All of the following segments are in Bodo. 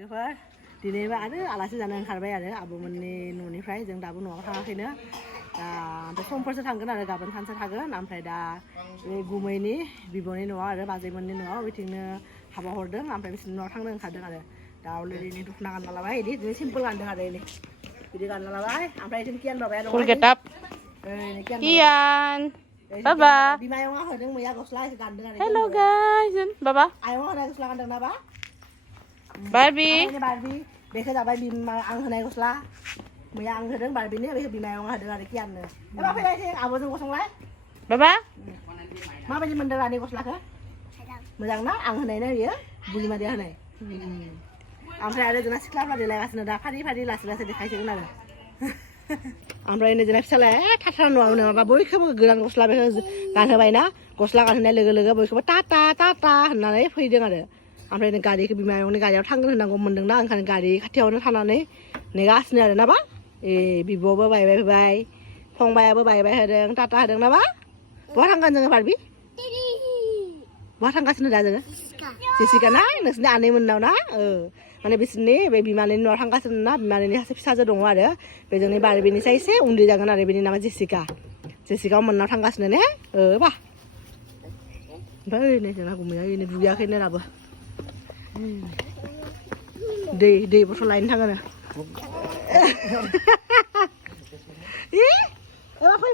लोगोफोर दिनैबो आरो आलासि जानो ओंखारबाय आरो आब'मोननि न'निफ्राय जों दाबो न'आव थाङाखैनो दा ओमफ्राय समफोरसो थांगोन आरो गाबोन सानसे थागोन ओमफ्राय दा बे गुमैनि बिब'नि न'आव आरो बाजैमोननि न'आव बिथिंनो हाबा हरदों ओमफ्राय बिसोरनि न'आव थांनो ओंखारदों आरो दा अलरेडि दख'ना गानना लाबाय बिदि सिम्पोल गानदों आरो बिदि गानना लाबाय ओमफ्य जों कियान बाबाया दङ Kian Baba बिमायंआ होदों मैया गस्ला गानदों आरो Hello guys Baba आयं होनाय गस्ला गानदों ना बा Barbie बारबि बेखौ जाबाय बिमा आं होनाय गस्ला मैया आं होदों बारबिनो बेखौ बिमायंआ होदों आरो कियाननो एबा फैलायसै आब'जों गसंलाय Baba माबायदि मोनदों रानि गस्लाखौ मोजां ना आं होनायना बियो बुलिमारिया होनाय ओमफ्राय आरो जोंना सिख्लाफ्रा देलायगासिनो दा फारि फारि लासै लासै देखायसिगोन आरो ओमफ्राय नै जोंना फिसालाया थाथारा न'आव नङाबा बयखौबो गोदान गस्ला बेखौ गानहोबाय ना गस्ला गानहोनाय लोगो लोगो बयखौबो टाटा टाटा होननानै फैदों आरो ओमफ्राय गारिखौ बिमायंनि गारियाव थांगोन होननांगौ मोनदोंना ओंखायनो गारि खाथियावनो थानानै नेगासिनो आरो नाबा बिब'बो बायबाय होबाय फंबायाबो बायबाय होदों टाटा होदों नाबा बहा थांगोन जोङो बारबि बहा थांगासिनो दा जोङो जेसिका ना नोंसोरनि आनैमोननाव ना माने बिसोरनि बे बिमानैनि न'आव थांगासिनो ना बिमानैनि सासे फिसाजो दङ आरो बे जोंनि बारबिनिसाय एसे उन्दै जागोन आरो बेनि नामा जेसिका मोननाव थांगासिनो ने बा ओमफ्राय ओरैनो जोंना गुमैया ओरैनो दुगैयाखैनो दाबो दै बथल लायनो थाङोनो फै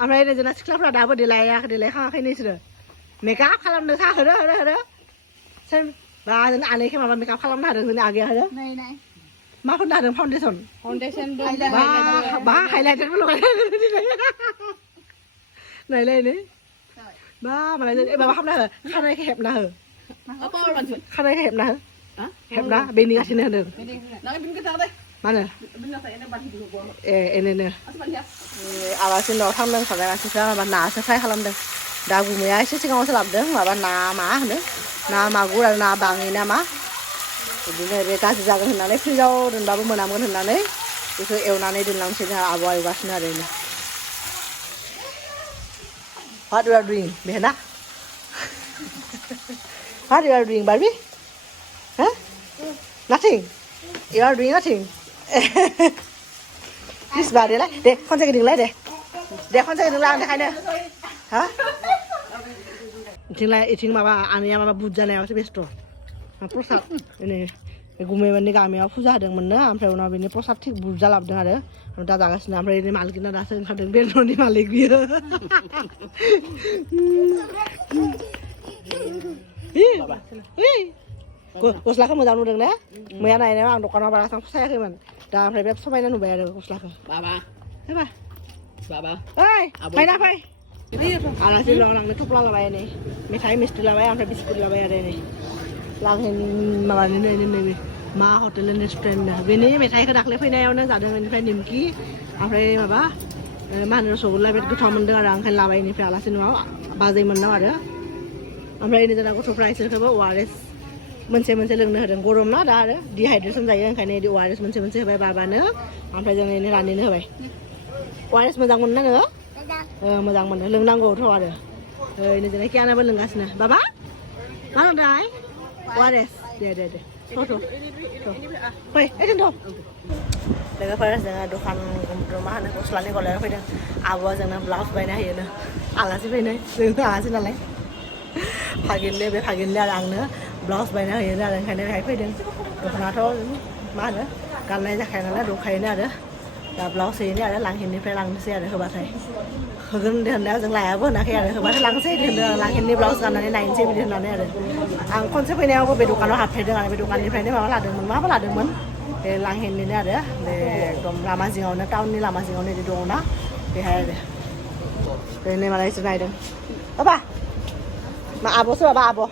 ओमफ्राय ओरै जोंना सिख्लाफ्रा दाबो देलायखाङाखै नोंसोरो मेकआप खालामनो सा होरो सोर बा जोंना आनैखौ माबा मेकआप खालामनो हादों जोंनि आगैया होरो मा फुननो हादों फाउन्डेसन बा हाइलाइटारबो लगायदों नायलाय बा मालाय माबा खालामना हो खानायखौ हेबना हो खानायखौ हेबना बेनिगासिनो होदों मानो एनेनो आलासि न'आव थांदों ओंखारनाय मानसिफ्रा माबा नासो फ्राय खालामदों दा गुमैया एसे सिगाङावसो लाबोदों माबा ना मा होनो ना मागुर आरो ना बाङि ना मा बिदिनो बे गाज्रि जागोन होननानै फ्रिजाव दोनबाबो मोनामगोन होननानै बेखौ एवनानै दोनलांसै जोंहा आब'आ एवगासिनो आरो What you are doing, Behna? What you are doing, Barbie? Huh? Nothing. You are doing nothing. This bà để lại, để con chơi cái đừng lại để con chơi cái đừng làm để khai nè. Hả? Iting mà bà anh em mà bút ra này sẽ biết rồi. Mà prosat ini गुमै माने गामियाव फुजा होदोंमोन ना ओमफ्राय उनाव बेनि प्रसाद थिग बुरजा लाबोदों आरो दा जागासिनो ओमफ्राय बेनि मालिकना दासो ओंखारदों बे न'नि मालिक बियो गस्लाखौ मोजां नुदों ने मैया नायनायाव आं दखानाव बारा थां फसायाखैमोन दा ओमफ्राय बे समायना नुबाय आरो गस्लाखौ बाबा ओइ फैना फै आलासि लांनो थुप्ला लाबाय नै मेथाइ मिस्थि लाबाय ओमफ्राय बिस्कुट लाबाय आरो नै लांहैन माबानि नै मा हटेल रेस्टुरेन्ट बेनि मेथाइखौ दाख्लै फैनायावनो जादों बेनिफ्राय निमखि ओमफ्राय माबा मा होनो रसगुल्ला बे गोथाव मोनदों आरो ओंखायनो लाबाय बेनिफ्राय आलासि न'आव बाजै मोननाव आरो ओमफ्राय ओरैनो जोंना गथ'फ्रा इसोरखौबो ORS मोनसे लोंनो होदों गरम ना दा आरो डिहाइड्रेसन जायो ओंखायनो बिदि ORS मोनसे होबाय बाबानो ओमफ्राय जों ओरैनो रानिनो होबाय ORS मोजां मोनो ना नोङो मोजां मोनो लोंनांगौथ' आरो ओरैनो जोंना कियानाबो लोंगासिनो बाबा मा लोंदों ORS दे फै ओइथिंथ' लोगोफोर जोङो दखान मा होनो गस्लानि गलायाव फैदों आब'आ जोंनो ब्लाउस बायना होयोनो आलासि फैनाय जोंथ' आलासि नालाय बे फागिननो आरो आंनो ब्लाउस बायना होयोनो आरो ओंखायनो बेहाय फैदों दख'नाथ' मा होनो गाननाय जाखाया नालाय दंखायोनो आरो दा ब्लाउस होयोनो आरो लांहिनिफ्राय लांनोसै आरो होबाथाय होगोन होननायाव जों लायाबो होनाखै आरो होबाथाय लांसै होनदों लांहिनि ब्लाउस गाननानै नायनोसै बिदि होननानै आरो आं खनसे फैनायावबो बे दखानाव हाबफैदों आरो बे दखाननिफ्रायनो माबा लादोंमोन बे लांहिनिनो आरो बे एकदम लामा जिङावनो टाउननि लामा जिङावनो बिदि दङ ना बेहाय आरो बेनो मालायसो नायदों बाबा मा आब'सो बाबा आब'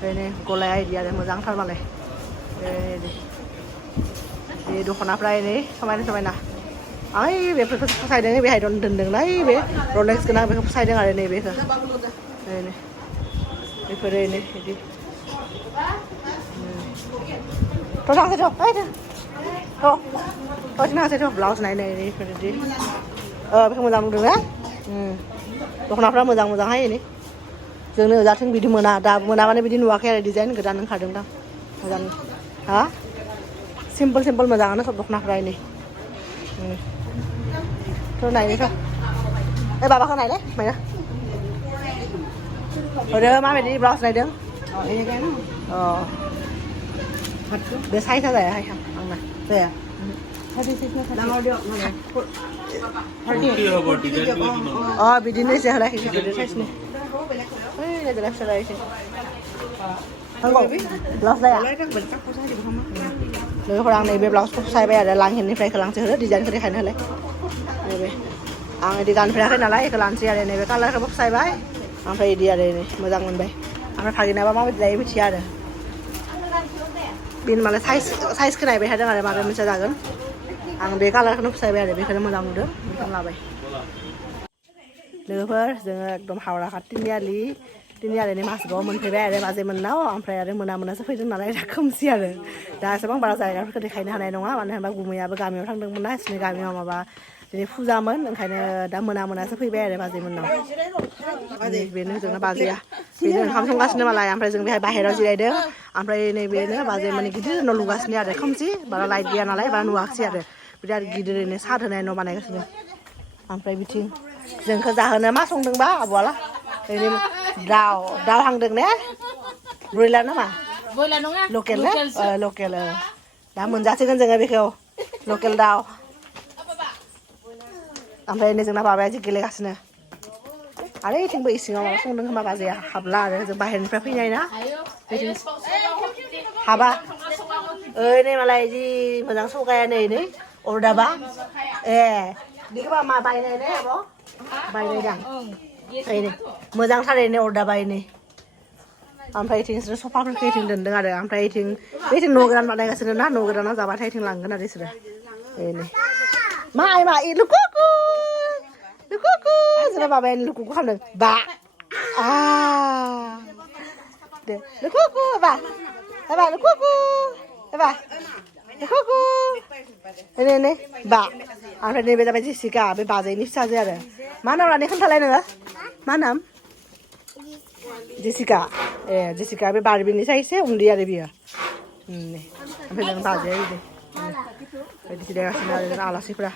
बेनो गलाया इदि आरो मोजांथार मालाय बे दख'नाफ्रा नै समायना ओइ बेफोरखौ फसायदों बेहाय दोनदोंना बे रलेक्स गोनां बेखौ फसायदों आरो नै बेखौ बेफोरो नै बिदि थ' थांसै थ' थांसै थ' ब्लाउस नायनाय बेफोरबायदि बेखौ मोजां नुदों ना दख'नाफ्रा मोजांहाय नै जोंनो जाथों बिदि मोना दा मोनाबानो बिदि नुवाखै आरो डिजाइन गोदान ओंखारदों दां मोजां हा सिम्पोल मोजाङानो सब दख'नाफ्रा नै थ' नायनोथ' ए बाबाखौ नायलाय माया ओरै माबायदि ब्लाउस नायदों अ बे साइजआ जायाहाय आंना जाया अ बिदिनो एसे होलाय गिदिर साइजनि गिदिर फिसा एसे ब्लाउस जाया लोगोफोर आं नैबे ब्लाउसखौ फसायबाय आरो लांहिनिफ्राय लांसै होदो डिजाइनखौ देखायनो होलाय नैबे आं बिदि गानफेराखै नालाय बेखौ लानोसै आरो नैबे कालारखौबो फसायबाय ओमफ्राय बिदि आरो मोजां मोनबाय ओमफ्राय फागिनाबा माबायदि जायो मिथिया आरो बेनो मालाय साइजखौ नायबाय थादों आरो माबे मोनसे जागोन आं बे कालारखौनो फसायबाय आरो बेखौनो मोजां नुदों बेखौनो लाबाय लोगोफोर जोङो एकदम हावरा खाथि तिनिआलिनि मासगावआव मोनफैबाय आरो बाजै मोननाव ओमफ्राय आरो मोनासो फैदों नालाय दा खोमसि आरो दा एसेबां बारा जायगाफोरखौ देखायनो हानाय नङा मानो होनबा गुमैयाबो गामियाव थांदोंमोन ना बिसोरनि गामियाव माबा दिनै फुजामोन ओंखायनो दा मोनासो फैबाय आरो बाजै मोननाव बेनो जोंना बाजैया बेनो ओंखाम संगासिनो मालाय ओमफ्राय जों बेहाय बाहेरायाव जिरायदों ओमफ्राय नैबेनो बाजै माने गिदिर न' लुगासिनो आरो खोमसि बारा लाइट गैया नालाय बारा नुवाखिसै आरो बिराद गिदिरैनो साद होनाय न' बानायगासिनो ओमफ्राय बिथिं जोंखौ जाहोनो मा संदोंबा आब'आला ओरैनो दाउ हांदों ने ब्रयलार नामा लकेल ने लकेल दा मोनजासिगोन जोङो बेखौ लकेल दाउ ओमफ्राय जोंना बाबाया जि गेलेगासिनो आरो बेथिंबो इसिङाव माबा संदों खोमा बाजैया हाबला आरो जों बाहेरनिफ्राय फैनाय ना हाबा नै मालाय जि मोजां सौगाया नै अरदाबा ए बेखौबा मा बायनाय ने आब' बायनाय दां मोजांथार नै अरदाबा नै ओमफ्राय बिथिं सफाफोरखौ इथिं दोनदों आरो ओमफ्राय बेथिं न' गोदान बानायगासिनो ना न' गोदानाव जाबाथाय इथिं लांगोन आरो बिसोरो नै मा लुकुकु जोंना बाबाया लुकुकु खालामदों बा दे लुकुकु बा लुकुकु लुकुकु नै बा ओमफ्राय नैबे जाबाय जेसिका बे बाजैनि फिसाजो आरो मा नाम लानाय खोन्थालाय नोङो मा नाम जेसिका जेसिका बे बारबिनिसाय एसे उन्दै आरो बियो ओमफ्राय जों बाजैया बिदि बायदि जिरायगासिनो आरो जों आलासिफोरा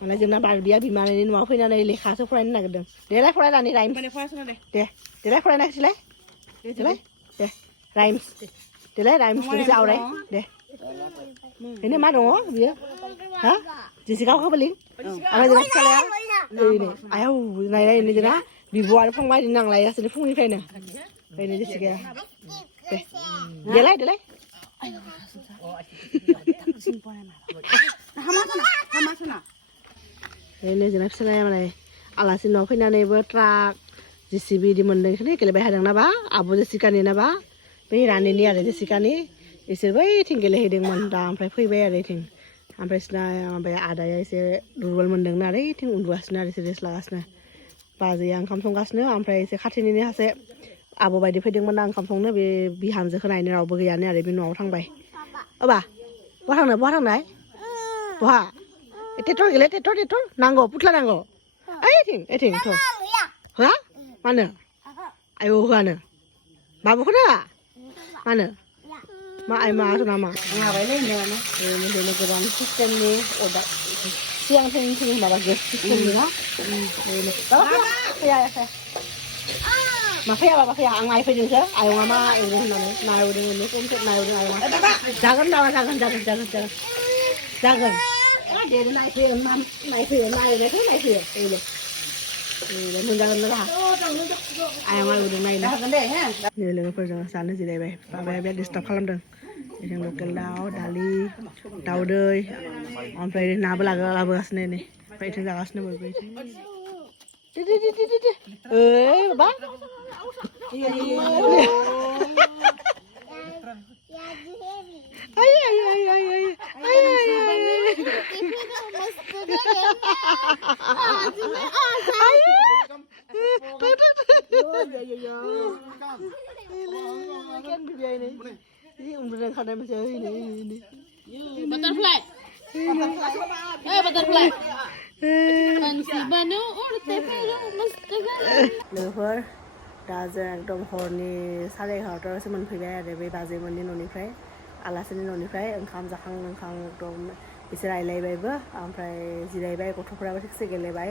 माने जोंना बारबिया बिमानि न'आव फैनानै लेखासो फरायनो नागिरदों देलाय फरायनानै राइम्स देलाय फरायना खिथिलाय दे राइम्स देलाय राइम्स मोनसे आवराय दे बेनो मा दङ बियो हा जेसिकाखौ होबोलिं ओमफ्राय जोंना फिसालाया नै आयाव नायनाय जोंना बिब' आरो फंबाय नांलायगासिनो फुंनिफ्रायनो ओरैनो जेसिकाया दे देलाय ओरैनो जोंना फिसालाया माने आलासि न'आव फैनानैबो ट्राक जेसिबि बिदि मोनदों बेखौनो गेलेबाय थादों नाबा आब' जेसिकानि नाबा बै रानिनि आरो जेसिकानि इसोर बैथिं गेलेहैदोंमोन दा ओमफ्राय फैबाय आरो इथिं ओमफ्राय सिना माबाया आदाया एसे दुरबल मोनदोंना आरो इथिं उन्दुगासिनो आरो एसे रेस्ट लागासिनो बाजैया ओंखाम संगासिनो ओमफ्राय एसे खाथिनिनो सासे आब' बायदि फैदोंमोन ना ओंखाम संनो बे बिहामजोखौ नायनो रावबो गैयानो आरो बे न'आव थांबाय बहा थांनाय बहा ट्रेक्टर गैला ट्रेक्टर नांगौ पुथ्ला नांगौ ओइथिं थ' होआ मानो आयौ होआनो बाबुखौ नाङा मानो मा नामा ओरैनो गोदान सिस्टेमनि अर्डार सिगांथिं माबा गेस सिस्टेमनि ना मा फैया बाबा फैया आं नायफैदोंसो आयंआ मा एवदों होननानै नायवदों नायवदों आयंआ जागोन नायफैयो मोनजागोन ना आयंआ एवदों नायनो लोगोफोरजों जानो जिरायबाय बाबाया बिराद डिस्टार्ब खालामदों जों लकेल दाउ दालि दाउदै ओमफ्राय नाबो लाबोगासिनो नै ओमफ्राय इथिं जागासिनो बयबो ओइ बाबा उन्दुनो ओंखारनाय मोनसे Butterfly. Butterfly. लोगोफोर दा जों एकदम हरनि 11:30 मोनफैबाय आरो बे बाजैमोननि न'निफ्राय आलासिनि न'निफ्राय ओंखाम जाखां लोंखां एकदम बिसोर रायलायबायबो ओमफ्राय जिरायबाय गथ'फोराबो थिगसे गेलेबाय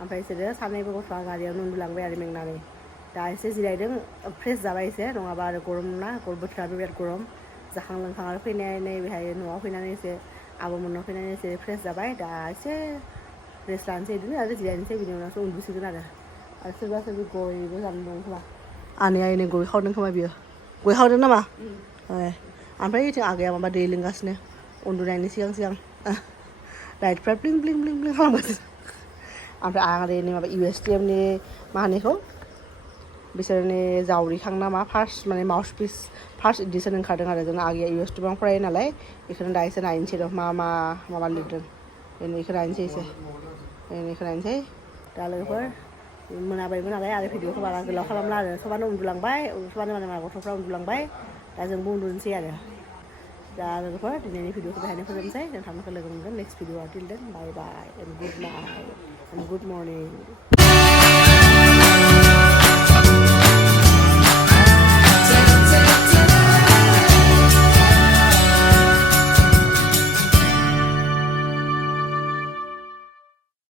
ओमफ्राय बिसोरो सानैबो गथ'आ गारियावनो उन्दुलांबाय आरो मेंनानै दा एसे जिरायदों फ्रेस जाबाय एसे नङाबा आरो गरम ना बोथोराबो बिराद गरम जाखां लोंखां आरो फैनानै बेहाय न'आव फैनानै एसे आब'मोननाव फैनानै एसे फ्रेस जाबाय दा एसे रेस्ट लानोसै बिदिनो आरो जिरायनोसै बिनि उनावसो उन्दुसिगोन आरो सोरबा सोरबि गयबो जानो दं खोमा आनैया एनै गय खावदों खोमा बियो गय खावदों नामा ओमफ्राय इथिं आगैया माबा दै लोंगासिनो उन्दुनायनि सिगां सिगां लाइटफ्रा ब्लिं ब्लिं ब्लिं ब्लिं खालामगासिनो ओमफ्राय आं आरो नै माबा USTMनि मा होनो बेखौ बिसोरनि जावरिखां ना मा फार्स्ट माने माउस पिस फार्स्ट इडिसन ओंखारदों आरो जोंना आगैया USTMआव फरायो नालाय बेखौनो दा एसे नायनोसै र' मा लिरदों बेनिखौ नायनोसै एसे बेनिखौ नायनोसै दा लोगोफोर मोनाबायबो नालाय आरो भिडिअखौ बारा गोलाव खालामला आरो सबानो उन्दुलांबाय सबानो माने गथ'फ्रा उन्दुलांबाय दा जोंबो उन्दुनोसै आरो दा लोगोफोर दिनैनि भिडिअखौ बेहायनो फोजोबनोसै नोंथांमोनखौ लोगो मोनगोन next video till then bye bye and good night and good morning